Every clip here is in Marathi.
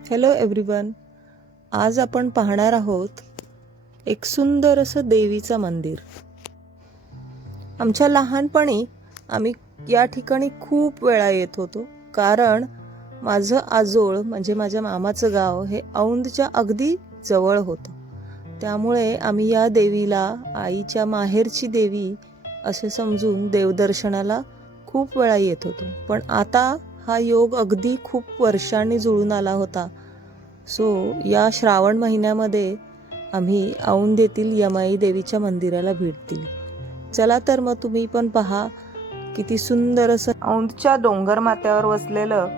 हॅलो एव्हरीवन आज आपण पाहणार आहोत एक सुंदर असं देवीचं मंदिर. आमच्या लहानपणी आम्ही या ठिकाणी खूप वेळा येत होतो. कारण माझं आजोळ म्हणजे माझ्या मामाचं गाव हे औंधच्या अगदी जवळ होतं. त्यामुळे आम्ही या देवीला आईच्या माहेरची देवी असे समजून देवदर्शनाला खूप वेळा येत होतो. पण आता हा योग अगदी खूप वर्षांनी जुळून आला होता. सो या श्रावण महिन्यामध्ये आम्ही औंध येथील यमाई देवीच्या मंदिराला भेट दिली. चला तर मग तुम्ही पण पहा किती सुंदर असं औंधच्या डोंगर माथ्यावर वसलेलं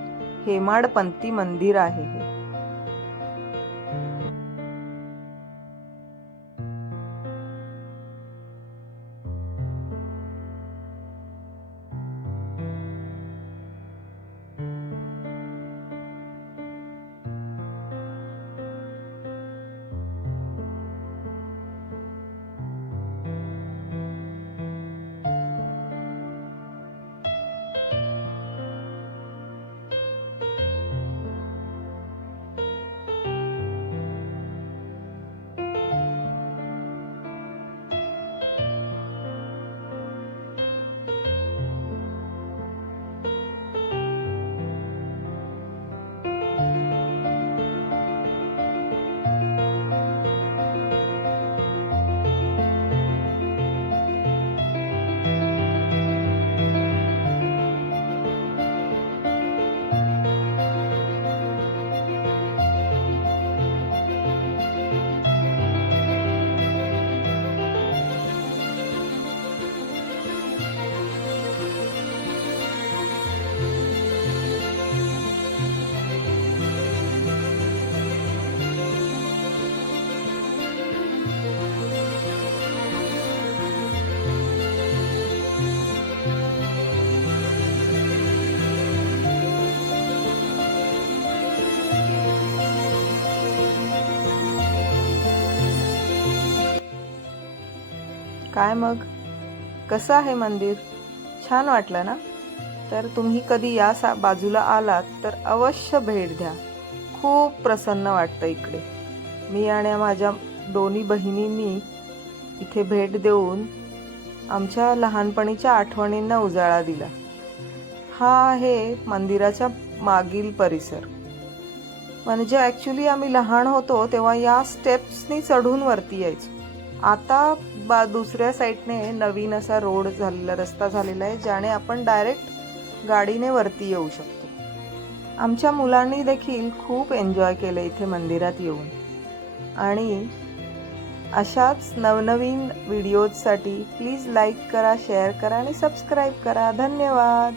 हेमाडपंथी मंदिर आहे काय मग? कसं आहे मंदिर? छान वाटलं ना? तर तुम्ही कधी या सा बाजूला आलात तर अवश्य भेट द्या. खूप प्रसन्न वाटतं इकडे. मी आणि माझ्या दोन्ही बहिणींनी इथे भेट देऊन आमच्या लहानपणीच्या आठवणींना उजाळा दिला. हा आहे मंदिराच्या मागील परिसर. म्हणजे ॲक्च्युली आम्ही लहान होतो तेव्हा या स्टेप्सनी चढून वरती यायचो. आता बा दुसऱ्या साईडने नवीन असा रोड झालेला रस्ता झालेला आहे ज्याने आपण डायरेक्ट गाडीने वरती येऊ शकतो. आमच्या मुलांनी देखील खूप एन्जॉय केलं इथे मंदिरात येऊन. आणि अशाच नवनवीन व्हिडिओजसाठी प्लीज लाईक करा शेअर करा आणि सबस्क्राईब करा. धन्यवाद!